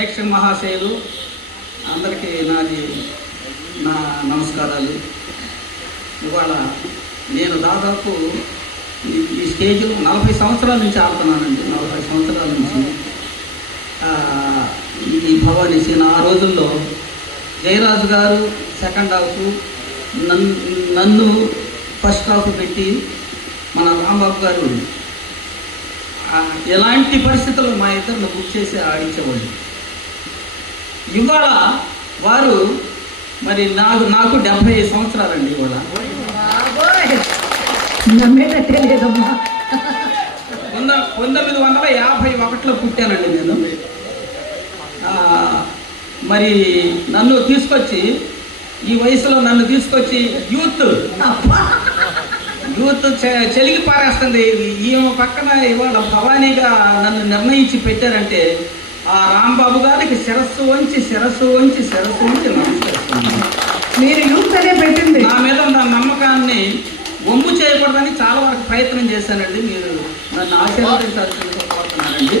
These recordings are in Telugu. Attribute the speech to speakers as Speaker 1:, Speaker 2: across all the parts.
Speaker 1: ప్రేక్షక మహాశయులు. అందరికీ నాది నా నమస్కారాలు. ఇవాళ నేను దాదాపు ఈ- స్టేజ్లో నలభై సంవత్సరాల నుంచి ఆడుతున్నానండి. నలభై సంవత్సరాల నుంచి. ఈ భవానీ సీన్ ఆ రోజుల్లో జయరాజు గారు సెకండ్ హాఫ్ నన్ను నన్ను ఫస్ట్ హాఫ్ పెట్టి మన రాంబాబు గారు ఎలాంటి పరిస్థితుల్లో మా ఇద్దరిని బుక్ చేసి ఆడించేవాళ్ళు. ఇవాళ వారు మరి నాకు నాకు డెబ్భై సంవత్సరాలండి ఇవాళ.
Speaker 2: బాబోయ్ నమ్మేటట్టే లేదమ్మా
Speaker 1: వంద పంతొమ్మిది వందల యాభై ఒకటిలో పుట్టానండి నేను. మరి నన్ను తీసుకొచ్చి ఈ వయసులో నన్ను తీసుకొచ్చి యూత్. యూత్ చెలిగి పారేస్తుంది. ఈమె పక్కన ఇవాళ భవానీగా నన్ను నిర్ణయించి పెట్టారంటే ఆ రాంబాబు గారికి శిరస్సు వంచి శిరస్సు వంచి శిరస్సు వంచి నమస్కరిస్తున్నాను.
Speaker 2: మీరు యూత్ అనే పెట్టింది.
Speaker 1: నా మీద ఉన్న నమ్మకాన్ని ఒమ్ము చేయకూడదని చాలా వరకు ప్రయత్నం చేశానండి. మీరు నన్ను ఆశీర్వదించాల్సిందిగా కోరుతున్నానండి.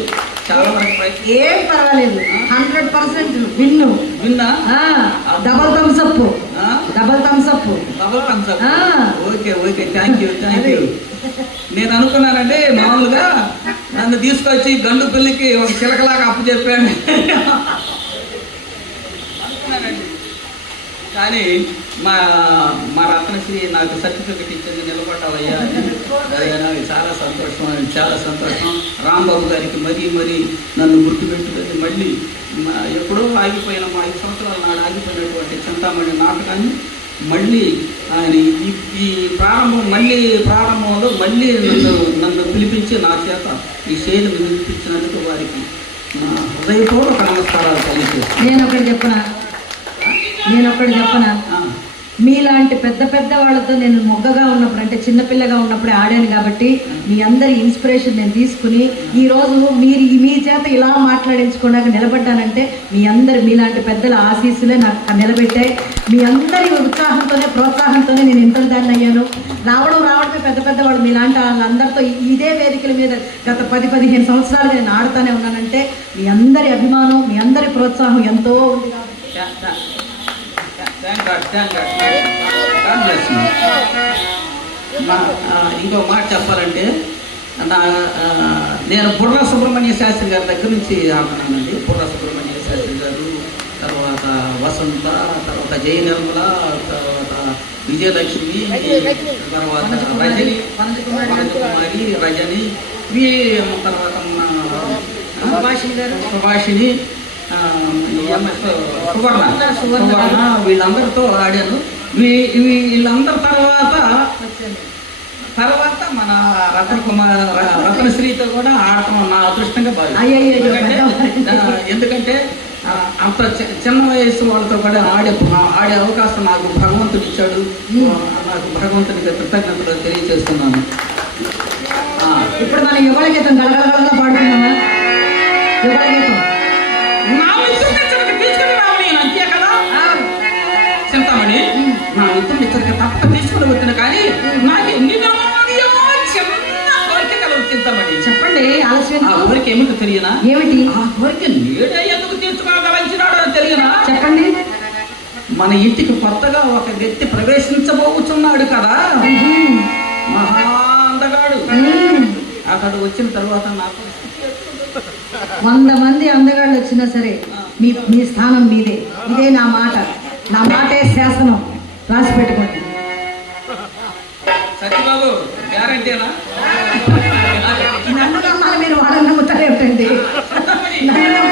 Speaker 1: చాలా వరకు ప్రయత్నం
Speaker 2: ఏం పర్వాలేదు. Hundred percent win.
Speaker 1: విన్నా?
Speaker 2: Double thumbs up? Double thumbs up.
Speaker 1: Double up.
Speaker 2: ఆ.
Speaker 1: Okay okay. Thank you thank you నేను అనుకున్నానండి మామూలుగా నన్ను తీసుకొచ్చి గండు పిల్లికి ఒక చిలకలాగా అప్పు చెప్పాను అనుకున్నానండి. కానీ మా మా రత్నశ్రీ నాకు సర్టిఫికెట్ ఇచ్చింది నిలబడ్డావయ్యా. అయ్యా నాకు చాలా సంతోషం చాలా సంతోషం. రాంబాబు గారికి మరీ మరీ నన్ను గుర్తుపెట్టుకొని మళ్ళీ ఎప్పుడో ఆగిపోయిన మా ఐదు సంవత్సరాల నాడు ఆగిపోయినటువంటి చింతామణి నాటకాన్ని మళ్ళీ ఆయన ఈ ప్రారంభం మళ్ళీ ప్రారంభంలో మళ్ళీ నన్ను నన్ను పిలిపించి నా చేత ఈ మీద పిలిపించినందుకు వారికి నా హృదయపూర్వక నమస్కారాలు తెలియజేస్తాను
Speaker 2: నేను ఒకటి చెప్పనా నేను ఒకటి చెప్పనా. మీలాంటి పెద్ద పెద్ద వాళ్ళతో నేను మొగ్గగా ఉన్నప్పుడు అంటే చిన్నపిల్లగా ఉన్నప్పుడే ఆడాను కాబట్టి మీ అందరి ఇన్స్పిరేషన్ నేను తీసుకుని ఈ రోజు మీరు మీ చేత ఇలా మాట్లాడించుకోవడానికి నిలబడ్డానంటే మీ అందరి మీలాంటి పెద్దల ఆశీస్సులే నాకు నిలబెట్టాయి. మీ అందరి ఉత్సాహంతోనే ప్రోత్సాహంతోనే నేను ఇంత దాన్ని అయ్యాను. రావడం రావడమే పెద్ద పెద్ద వాళ్ళు మీలాంటి వాళ్ళందరితో ఇదే వేదికల మీద గత పది పదిహేను సంవత్సరాలు నేను ఆడుతూనే ఉన్నానంటే మీ అందరి అభిమానం మీ అందరి ప్రోత్సాహం ఎంతో ఉంది కాబట్టి.
Speaker 1: Thank God thank God God bless you. మా ఇంకో మాట చెప్పాలంటే నా నేను బుర్ర సుబ్రహ్మణ్య శాస్త్రి గారి దగ్గర నుంచి ఆడుతున్నానండి బుర్ర సుబ్రహ్మణ్య శాస్త్రి గారు తర్వాత వసంత తర్వాత జయ నిర్మల తర్వాత విజయలక్ష్మి తర్వాత రజని కుమారి రజని తర్వాత
Speaker 2: సుభాషిణి
Speaker 1: సువర్ణ. సువర్ణ. వీళ్ళందరితో ఆడాను. వీళ్ళందరి తర్వాత తర్వాత మన రత్న కుమార్ రత్నశ్రీతో కూడా ఆడటం నా అదృష్టంగా
Speaker 2: అయ్యయ్యో,
Speaker 1: ఎందుకంటే అంత చిన్న వయసు వాళ్ళతో కూడా ఆడే ఆడే అవకాశం నాకు భగవంతుడు ఇచ్చాడు. నాకు భగవంతునికి కృతజ్ఞతలు తెలియజేస్తున్నాను.
Speaker 2: ఇప్పుడు మనం యుగల గీతం గలగలగలగా పాడుతున్నామా యుగల గీతం.
Speaker 1: చింతామణి నా మిత్రుడిని ఇక్కడికి తప్పక తీసుకుని వచ్చిన కానీ నాకు ఎన్ని నెలలు చిన్న కోరిక కలవు చింతామణి
Speaker 2: చెప్పండి ఆలస్యం.
Speaker 1: ఆ కోరిక ఏమిటో తెలియనా?
Speaker 2: ఏమిటి?
Speaker 1: ఆ కోరిక నేడే ఎందుకు తీర్చుకోగలించినాడో తెలియనా?
Speaker 2: చెప్పండి.
Speaker 1: మన ఇంటికి కొత్తగా ఒక వ్యక్తి ప్రవేశించబోతున్నాడు కదా. మహా అందగాడు. అతడు వచ్చిన తర్వాత నాకు
Speaker 2: వంద మంది అందగాళ్ళు వచ్చినా సరే మీ మీ స్థానం మీదే. ఇదే నా మాట. నా మాటే శాసనం. రాసి పెట్టుకోండి.
Speaker 1: సత్యబాబు గ్యారంటీనా?
Speaker 2: నన్ను నమ్మాలి మీరు వాళ్ళని నమ్ముతారు ఏమిటండి నన్ను